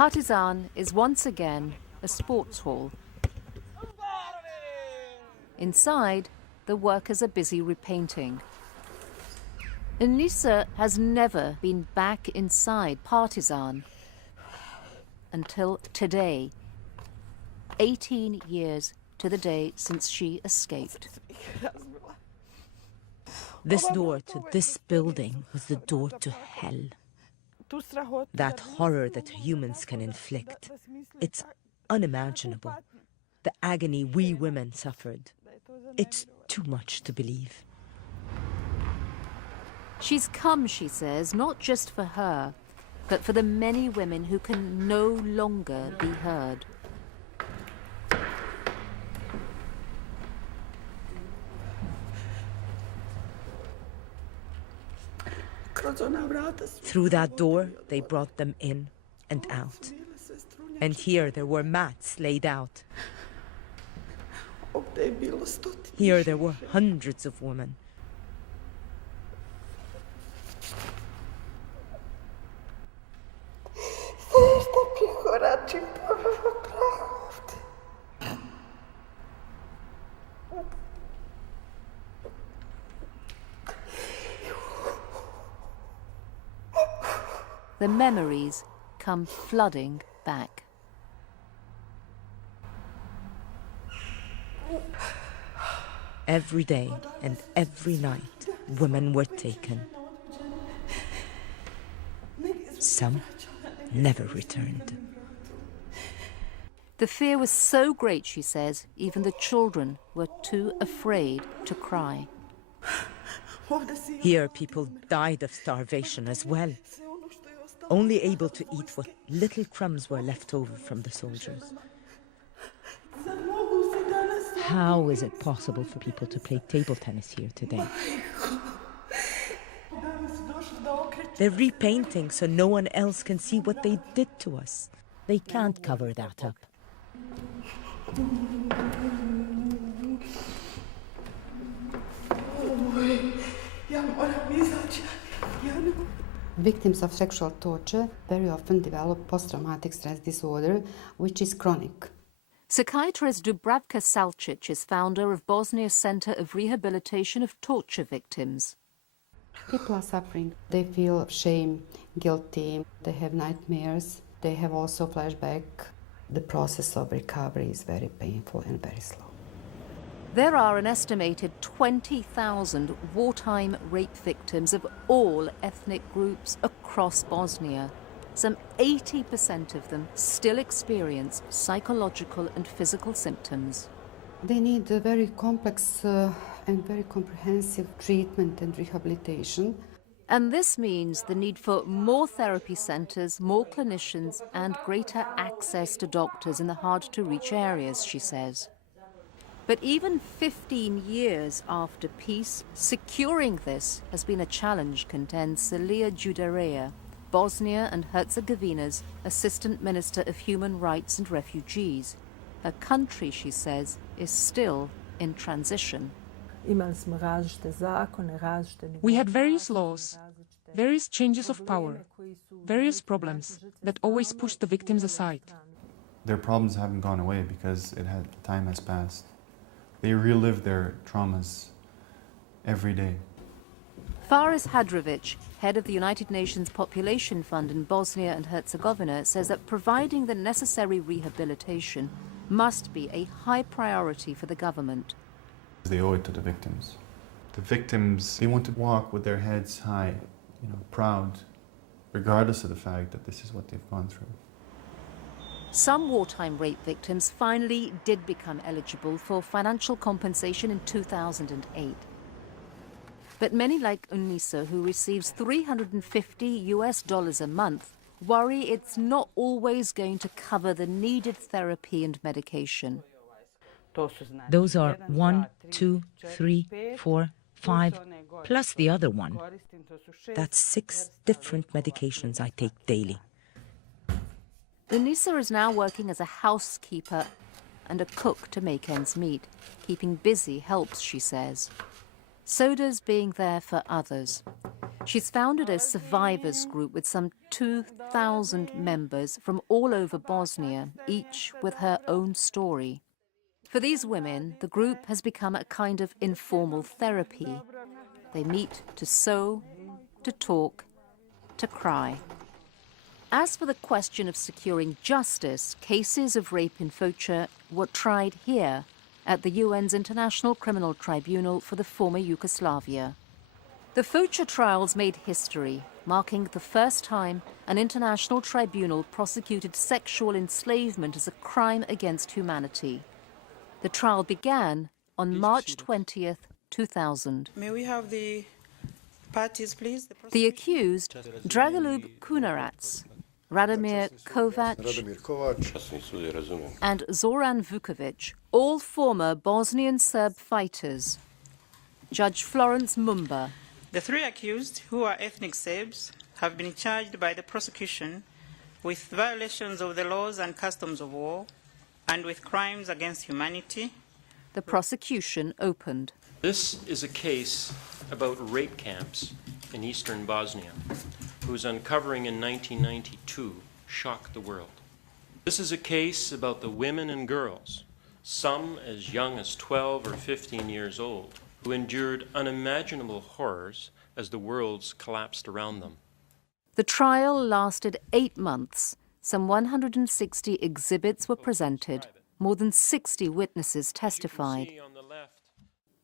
Partizan is once again a sports hall. Inside, the workers are busy repainting. Unisa has never been back inside Partizan until today, 18 years to the day since she escaped. This door to this building was the door to hell. That horror that humans can inflict, it's unimaginable. The agony we women suffered, it's too much to believe. She's come, she says, not just for her, but for the many women who can no longer be heard. Through that door, they brought them in and out. And here there were mats laid out. Here there were hundreds of women. The memories come flooding back. Every day and every night, women were taken. Some never returned. The fear was so great, she says, even the children were too afraid to cry. Here people died of starvation as well, only able to eat what little crumbs were left over from the soldiers. How is it possible for people to play table tennis here today? They're repainting so no one else can see what they did to us. They can't cover that up. Victims of sexual torture very often develop post-traumatic stress disorder, which is chronic. Psychiatrist Dubravka Salcic is founder of Bosnia's Center of Rehabilitation of Torture Victims. People are suffering. They feel shame, guilty, they have nightmares, they have also flashback. The process of recovery is very painful and very slow. There are an estimated 20,000 wartime rape victims of all ethnic groups across Bosnia. Some 80% of them still experience psychological and physical symptoms. They need a very complex and very comprehensive treatment and rehabilitation. And this means the need for more therapy centres, more clinicians, and greater access to doctors in the hard-to-reach areas, she says. But even 15 years after peace, securing this has been a challenge, contends Celia Judarea, Bosnia and Herzegovina's Assistant Minister of Human Rights and Refugees. Her country, she says, is still in transition. We had various laws, various changes of power, various problems that always pushed the victims aside. Their problems haven't gone away because time has passed. They relive their traumas every day. Faris Hadrovic, head of the United Nations Population Fund in Bosnia and Herzegovina, says that providing the necessary rehabilitation must be a high priority for the government. They owe it to the victims. The victims, they want to walk with their heads high, proud, regardless of the fact that this is what they've gone through. Some wartime rape victims finally did become eligible for financial compensation in 2008. But many like Unisa, who receives $350 a month, worry it's not always going to cover the needed therapy and medication. Those are 1, 2, 3, 4, 5, plus the other one. That's 6 different medications I take daily. Unisa is now working as a housekeeper and a cook to make ends meet. Keeping busy helps, she says. So does being there for others. She's founded a survivors group with some 2,000 members from all over Bosnia, each with her own story. For these women, the group has become a kind of informal therapy. They meet to sew, to talk, to cry. As for the question of securing justice, cases of rape in Foča were tried here at the UN's International Criminal Tribunal for the former Yugoslavia. The Foča trials made history, marking the first time an international tribunal prosecuted sexual enslavement as a crime against humanity. The trial began on March 20th, 2000. May we have the parties, please? The accused, Dragoljub Kunarac, Radomir Kovac, and Zoran Vukovic, all former Bosnian Serb fighters. Judge Florence Mumba. The three accused, who are ethnic Serbs, have been charged by the prosecution with violations of the laws and customs of war and with crimes against humanity. The prosecution opened. This is a case about rape camps in eastern Bosnia, whose uncovering in 1992 shocked the world. This is a case about the women and girls, some as young as 12 or 15 years old, who endured unimaginable horrors as the worlds collapsed around them. The trial lasted 8 months. Some 160 exhibits were presented. More than 60 witnesses testified.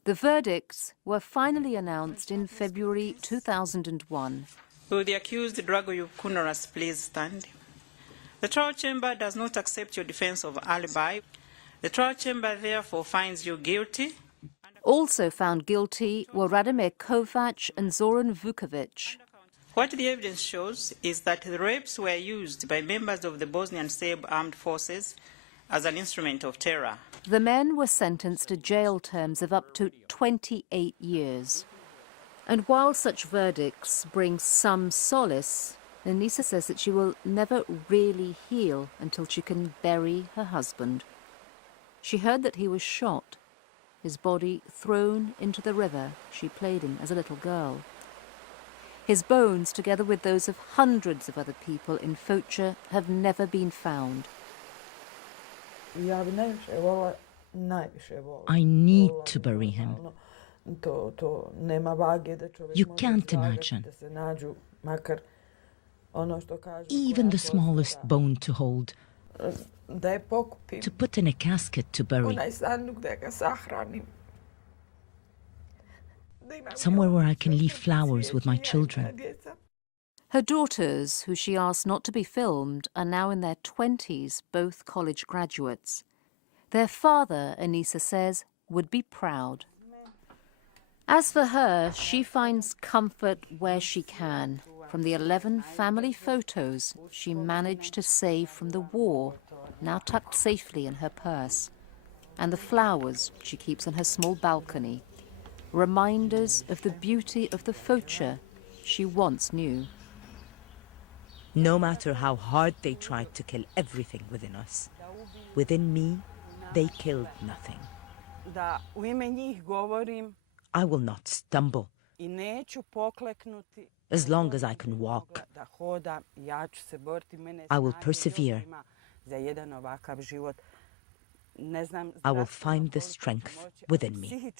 The verdicts were finally announced in February 2001. Will the accused Dragoljub Kunarac please stand? The trial chamber does not accept your defense of alibi. The trial chamber therefore finds you guilty. Also found guilty were Radomir Kovac and Zoran Vukovic. What the evidence shows is that the rapes were used by members of the Bosnian Serb armed forces as an instrument of terror. The men were sentenced to jail terms of up to 28 years. And while such verdicts bring some solace, Anisa says that she will never really heal until she can bury her husband. She heard that he was shot, his body thrown into the river she played in as a little girl. His bones, together with those of hundreds of other people in Foča, have never been found. I need to bury him. You can't imagine. Even the smallest bone to hold, to put in a casket to bury. Somewhere where I can leave flowers with my children. Her daughters, who she asked not to be filmed, are now in their 20s, both college graduates. Their father, Anisa says, would be proud. As for her, she finds comfort where she can, from the 11 family photos she managed to save from the war, now tucked safely in her purse, and the flowers she keeps on her small balcony, reminders of the beauty of the Foča she once knew. No matter how hard they tried to kill everything within us, within me, they killed nothing. I will not stumble. As long as I can walk, I will persevere. I will find the strength within me.